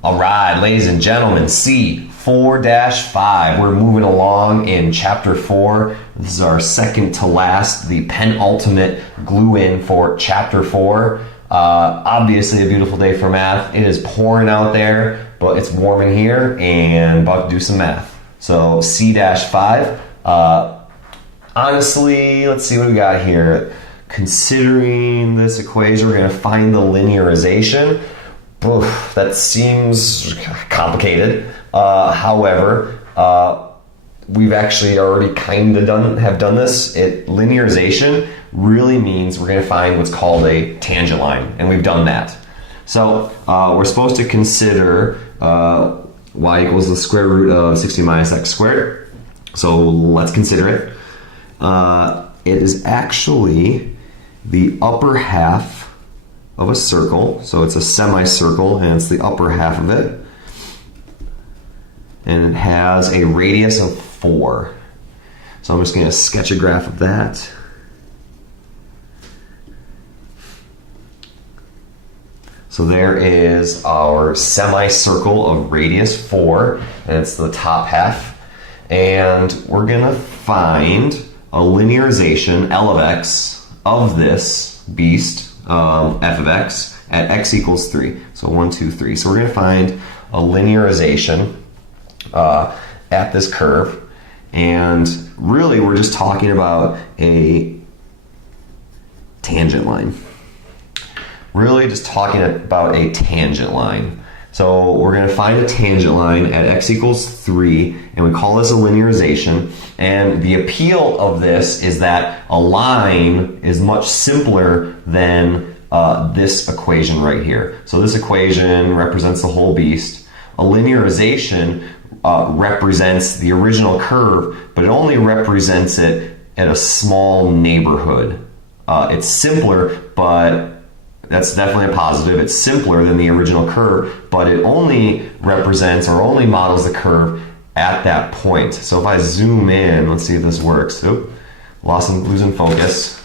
All right, ladies and gentlemen, C 4-5. We're moving along in chapter 4. This is our second to last, the penultimate glue in for chapter 4. Obviously a beautiful day for math. It is pouring out there, but it's warm in here and about to do some math. So C-5. Honestly, let's see what we got here. Considering this equation, we're going to find the linearization. Oof, that seems complicated. However, we've actually already kind of done this. Linearization really means we're going to find what's called a tangent line, and we've done that. So we're supposed to consider y equals the square root of 16 minus x squared. So let's consider it. It is actually the upper half of a circle, so it's a semicircle and it's the upper half of it, and it has a radius of 4. So I'm just going to sketch a graph of that. So there is our semicircle of radius 4, and it's the top half, and we're going to find a linearization L of x of this beast, f of x, at x equals 3. So 1, 2, 3. So we're going to find a linearization at this curve. And really, we're just talking about a tangent line. Really just talking about a tangent line. So we're going to find a tangent line at x equals 3, and we call this a linearization. And the appeal of this is that a line is much simpler than this equation right here. So this equation represents the whole beast. A linearization represents the original curve, but it only represents it at a small neighborhood. It's simpler, but that's definitely a positive. It's simpler than the original curve, but it only represents or only models the curve at that point. So if I zoom in, let's see if this works. Oop, losing focus.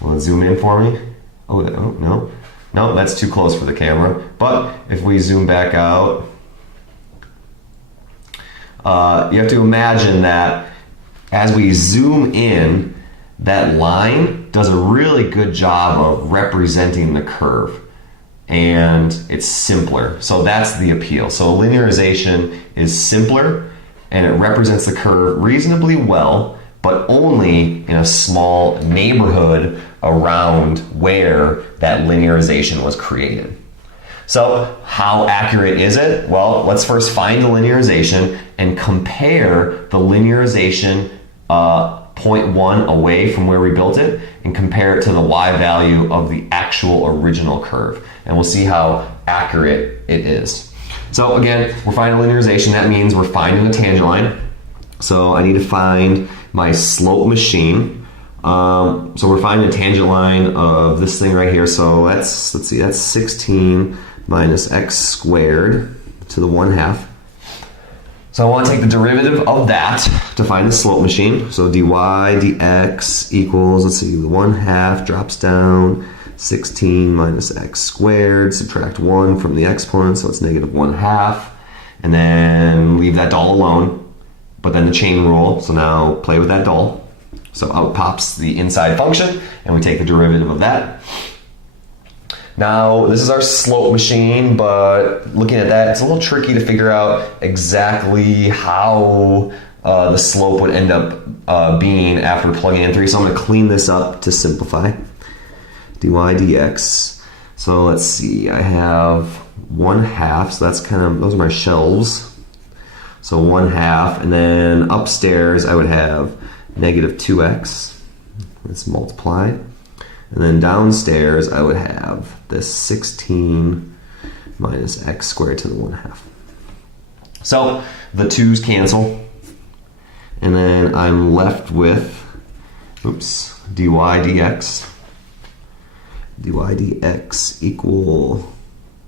Will it zoom in for me? Oh, no. No, that's too close for the camera. But if we zoom back out, you have to imagine that as we zoom in, that line does a really good job of representing the curve, and it's simpler. So that's the appeal. So linearization is simpler and it represents the curve reasonably well, but only in a small neighborhood around where that linearization was created. So how accurate is it? Well, let's first find the linearization and compare the linearization 0.1 away from where we built it and compare it to the y value of the actual original curve. And we'll see how accurate it is. So again, we're finding linearization. That means we're finding a tangent line. So I need to find my slope machine. So we're finding a tangent line of this thing right here. So let's see, that's 16 minus x squared to the 1/2. So I want to take the derivative of that to find the slope machine. So dy dx equals, let's see, the 1/2 drops down, 16 minus x squared, subtract 1 from the exponent, so it's negative 1/2. And then leave that doll alone. But then the chain rule, so now play with that doll. So out pops the inside function, and we take the derivative of that. Now, this is our slope machine, but looking at that, it's a little tricky to figure out exactly how the slope would end up being after plugging in 3. So I'm going to clean this up to simplify. dy dx. So let's see, I have 1/2, so that's those are my shelves. So 1/2, and then upstairs I would have negative 2x. Let's multiply. And then downstairs I would have this 16 minus x squared to the 1/2. So the 2's cancel. And then I'm left with, dy dx. dy dx equal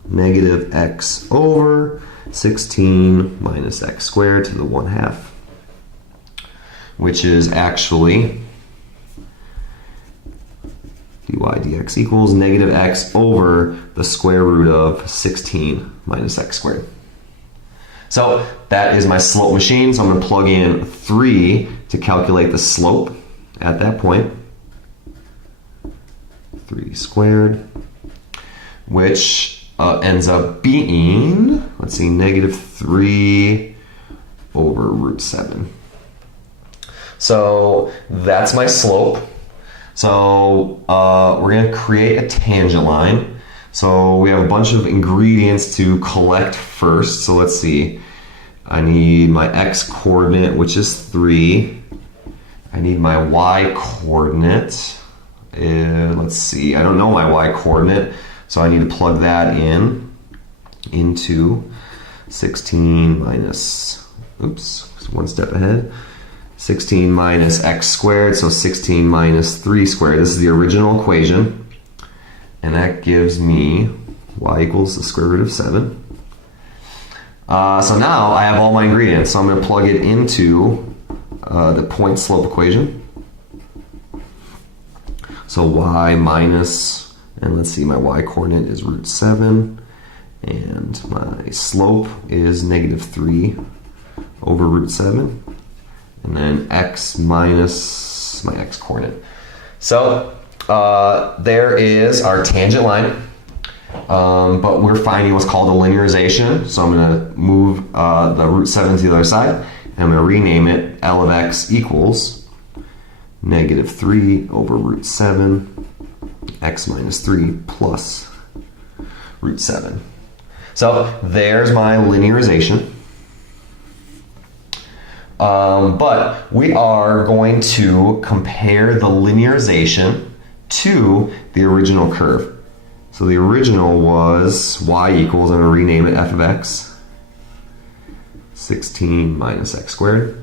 negative x over 16 minus x squared to the 1/2, which is actually dy dx equals negative x over the square root of 16 minus x squared. So that is my slope machine. So I'm going to plug in 3 to calculate the slope at that point. 3 squared, which ends up being, let's see, negative 3 over root 7. So that's my slope. So we're going to create a tangent line. So we have a bunch of ingredients to collect first. So let's see. I need my x coordinate, which is 3. I need my y coordinate. Let's see. I don't know my y coordinate, so I need to plug that into 16 minus, oops, one step ahead. 16 minus x squared, so 16 minus 3 squared. This is the original equation. And that gives me y equals the square root of 7. So now I have all my ingredients. So I'm going to plug it into the point slope equation. So y minus, and let's see, my y coordinate is root 7. And my slope is negative 3 over root 7. And then x minus my x coordinate. So there is our tangent line, but we're finding what's called a linearization. So I'm going to move the root 7 to the other side, and I'm going to rename it L of x equals negative 3 over root 7, x minus 3 plus root 7. So there's my linearization. But we are going to compare the linearization to the original curve. So the original was y equals, I'm going to rename it f of x, 16 minus x squared.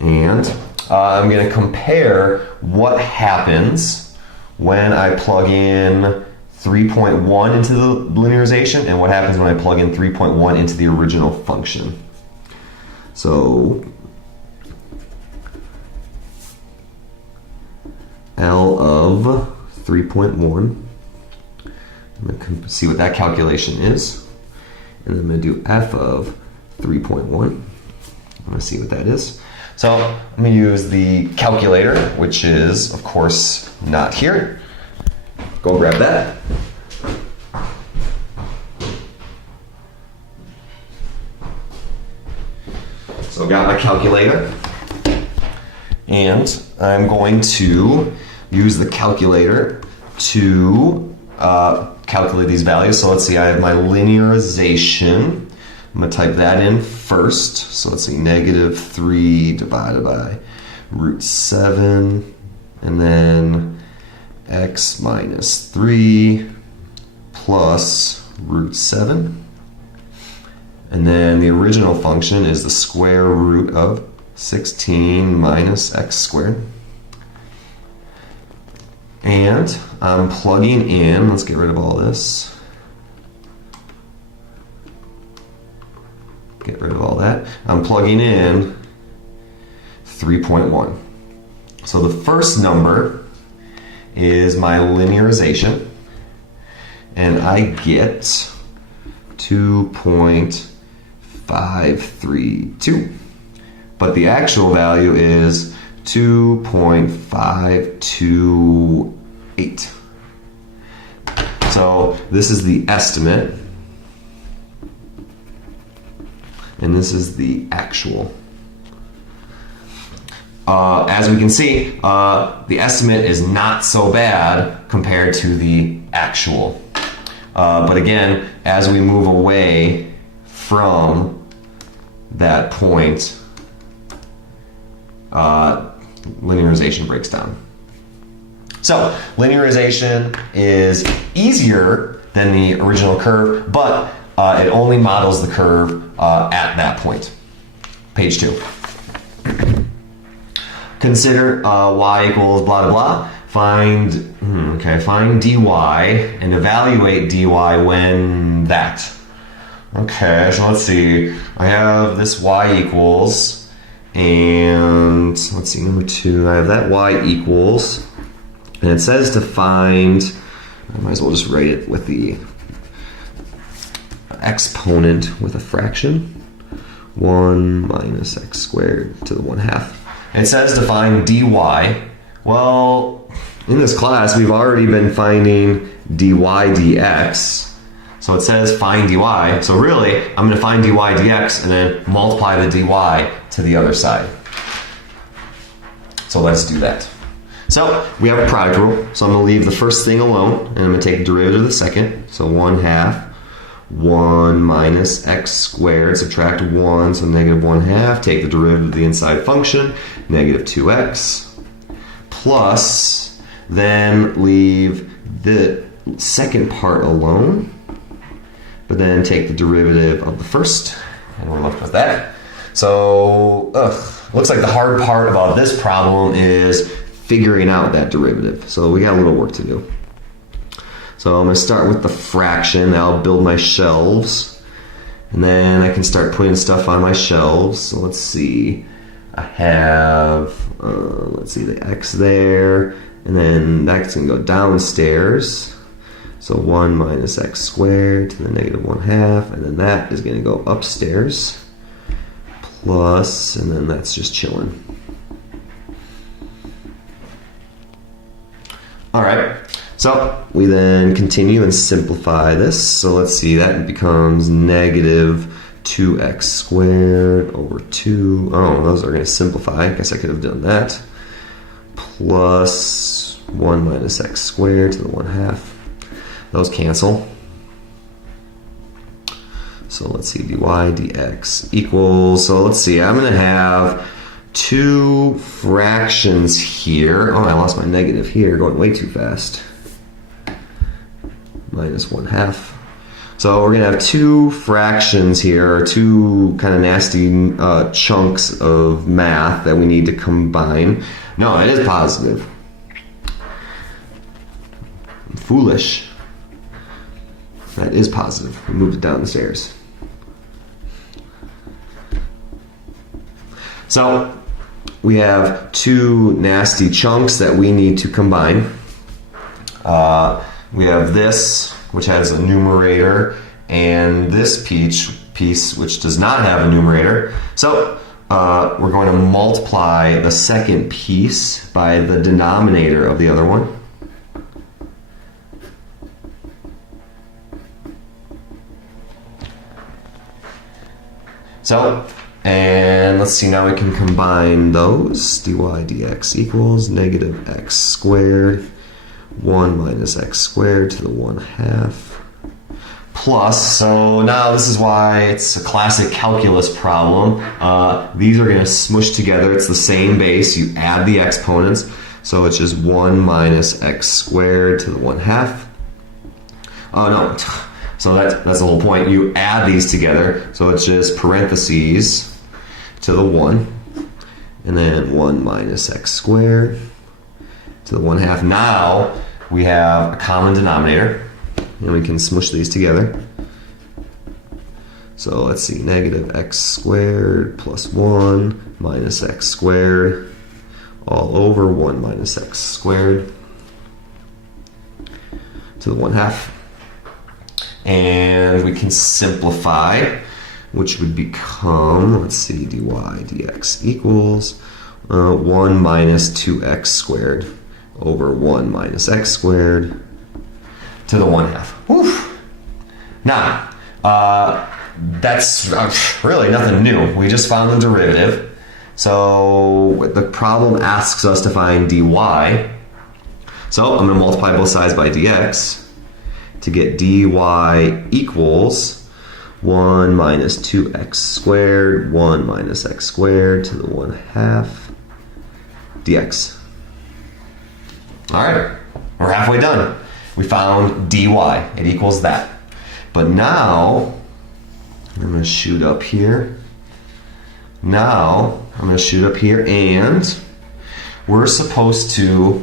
And I'm going to compare what happens when I plug in 3.1 into the linearization and what happens when I plug in 3.1 into the original function. So L of 3.1, I'm going to see what that calculation is, and then I'm going to do f of 3.1. I'm going to see what that is. So I'm going to use the calculator, which is, of course, not here. Go grab that. So I've got my calculator, and I'm going to use the calculator to calculate these values. So let's see, I have my linearization. I'm going to type that in first. So let's see, negative 3 divided by root 7, and then x minus 3 plus root 7. And then the original function is the square root of 16 minus x squared. And I'm plugging in, let's get rid of all this. Get rid of all that. I'm plugging in 3.1. So the first number is my linearization, and I get 2.532. But the actual value is 2.528. So this is the estimate, and this is the actual. As we can see, the estimate is not so bad compared to the actual. But again, as we move away from that point, linearization breaks down. So linearization is easier than the original curve, but it only models the curve at that point. Page 2. Consider y equals blah blah blah. Find dy and evaluate dy when that. Okay, so let's see. I have this y equals, and let's see, number 2, I have that y equals And it says to find, I might as well just write it with the exponent with a fraction. 1 minus x squared to the 1/2. And it says to find dy. Well, in this class, we've already been finding dy dx. So it says find dy. So really, I'm going to find dy dx and then multiply the dy to the other side. So let's do that. So we have a product rule. So I'm going to leave the first thing alone, and I'm going to take the derivative of the second. So 1/2, 1 minus x squared, subtract 1, so negative 1/2. Take the derivative of the inside function, negative 2x, plus, then leave the second part alone, but then take the derivative of the first, and we're left with that. So, looks like the hard part about this problem is figuring out that derivative. So we got a little work to do. So I'm going to start with the fraction. I'll build my shelves, and then I can start putting stuff on my shelves. So let's see. I have, let's see, the x there, and then that's going to go downstairs. So 1 minus x squared to the negative 1/2, and then that is going to go upstairs, plus, and then that's just chilling. All right. So we then continue and simplify this. So let's see, that becomes negative 2x squared over 2. Oh, those are going to simplify. I guess I could have done that. Plus 1 minus x squared to the 1/2. Those cancel. So let's see, dy dx equals, so let's see, I'm going to have two fractions here. Oh, I lost my negative here, going way too fast. Minus 1/2. So we're going to have two fractions here, two kind of nasty chunks of math that we need to combine. No, it is positive. Foolish. That is positive. We moved it down the stairs. So we have two nasty chunks that we need to combine. We have this, which has a numerator, and this piece, which does not have a numerator. So we're going to multiply the second piece by the denominator of the other one. So, and let's see, now we can combine those. dy dx equals negative x squared, 1 minus x squared to the 1/2, plus, so now this is why it's a classic calculus problem. These are going to smush together. It's the same base. You add the exponents. So it's just 1 minus x squared to the 1/2. Oh, no. So that's the whole point. You add these together. So it's just parentheses to the 1. And then 1 minus x squared to the 1/2. Now we have a common denominator. And we can smush these together. So let's see. Negative x squared plus 1 minus x squared all over 1 minus x squared to the 1/2. And we can simplify, which would become, let's see, dy dx equals 1 minus 2x squared over 1 minus x squared to the 1/2. Woof. Now, that's really nothing new. We just found the derivative. So the problem asks us to find dy. So I'm going to multiply both sides by dx. To get dy equals 1 minus 2x squared, 1 minus x squared to the 1/2 dx. All right, we're halfway done. We found dy. It equals that. But now, I'm going to shoot up here. Now, I'm going to shoot up here, and we're supposed to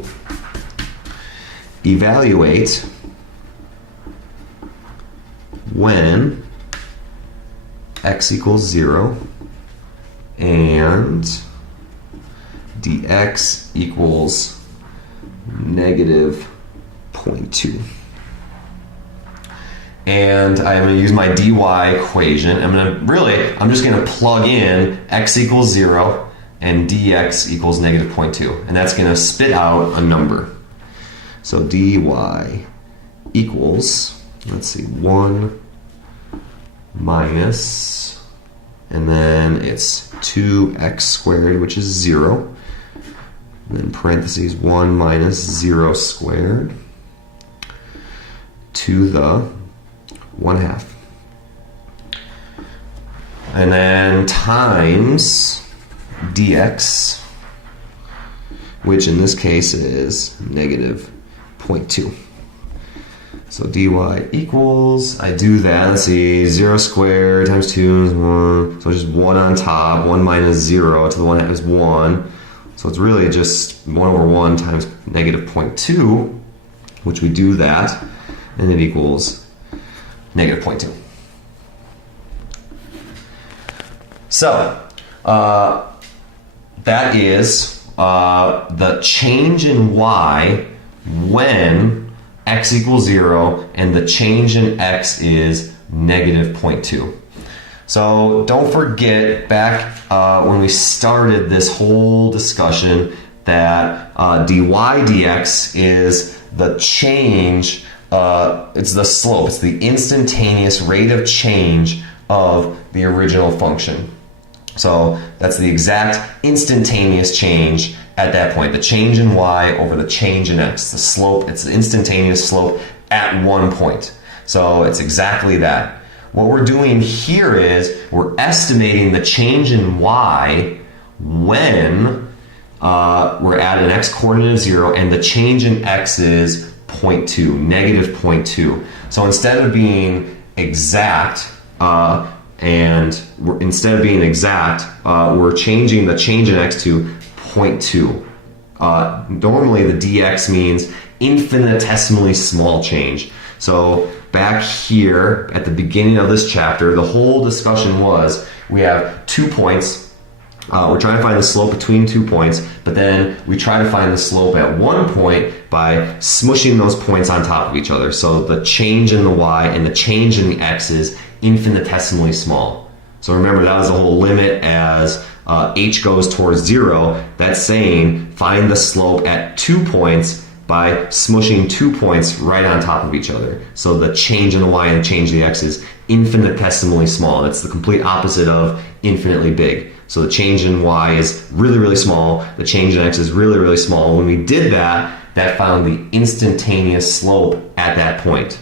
evaluate when x equals 0 and dx equals negative 0.2. And I'm going to use my dy equation. I'm just going to plug in x equals 0 and dx equals negative 0.2. And that's going to spit out a number. So dy equals, let's see, 1 minus, and then it's 2x squared, which is 0. And then parentheses 1 minus 0 squared to the 1/2. And then times dx, which in this case is negative 0.2. So dy equals, I do that, let's see, 0 squared times 2 is 1, so just 1 on top, 1 minus 0 to the 1/2 is 1. So it's really just 1 over 1 times negative 0.2, which we do that, and it equals negative 0.2. So, that is the change in y when x equals 0 and the change in x is negative 0.2. So don't forget back when we started this whole discussion that dy dx is the change, it's the slope, it's the instantaneous rate of change of the original function. So that's the exact instantaneous change at that point. The change in y over the change in x. The slope, it's the instantaneous slope at one point. So it's exactly that. What we're doing here is we're estimating the change in y when we're at an x coordinate of 0 and the change in x is 0.2, negative 0.2. So instead of being exact, we're changing the change in x to 0.2. Normally the dx means infinitesimally small change. So back here at the beginning of this chapter, the whole discussion was we have 2 points. We're trying to find the slope between 2 points, but then we try to find the slope at one point by smushing those points on top of each other. So the change in the y and the change in the x is infinitesimally small. So remember, that was the whole limit as h goes towards 0. That's saying find the slope at 2 points by smushing 2 points right on top of each other. So the change in the y and the change in the x is infinitesimally small. That's the complete opposite of infinitely big. So the change in y is really, really small. The change in x is really, really small. When we did that, that found the instantaneous slope at that point.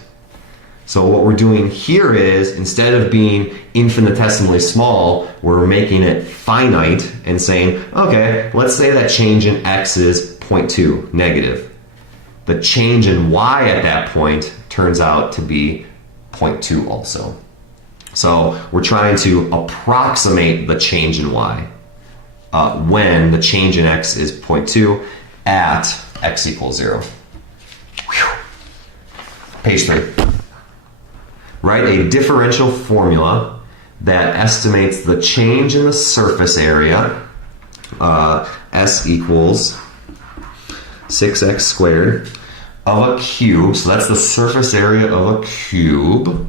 So what we're doing here is, instead of being infinitesimally small, we're making it finite and saying, okay, let's say that change in x is 0.2, negative. The change in y at that point turns out to be 0.2 also. So we're trying to approximate the change in y when the change in x is 0.2 at x equals 0. Whew. Page 3. Write a differential formula that estimates the change in the surface area, s equals 6x squared, of a cube. So that's the surface area of a cube.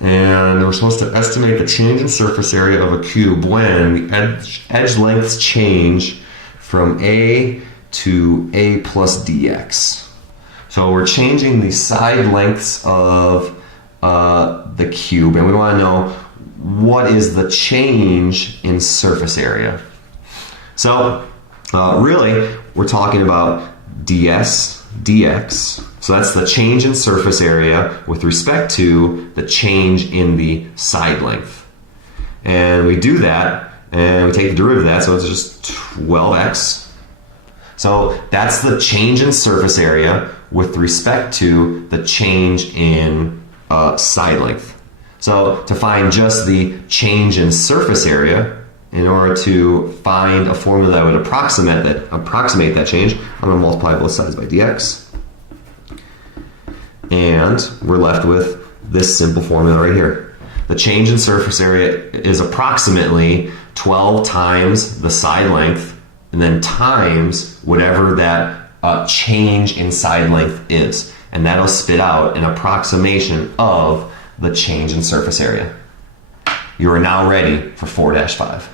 And we're supposed to estimate the change in surface area of a cube when the edge lengths change from a to a plus dx. So we're changing the side lengths of the cube, and we want to know what is the change in surface area. So really, we're talking about ds dx. So that's the change in surface area with respect to the change in the side length. And we do that, and we take the derivative of that, so it's just 12x. So that's the change in surface area with respect to the change in side length. So to find just the change in surface area, in order to find a formula that would approximate that change, I'm going to multiply both sides by dx. And we're left with this simple formula right here. The change in surface area is approximately 12 times the side length, and then times whatever that change in side length is. And that'll spit out an approximation of the change in surface area. You are now ready for 4-5.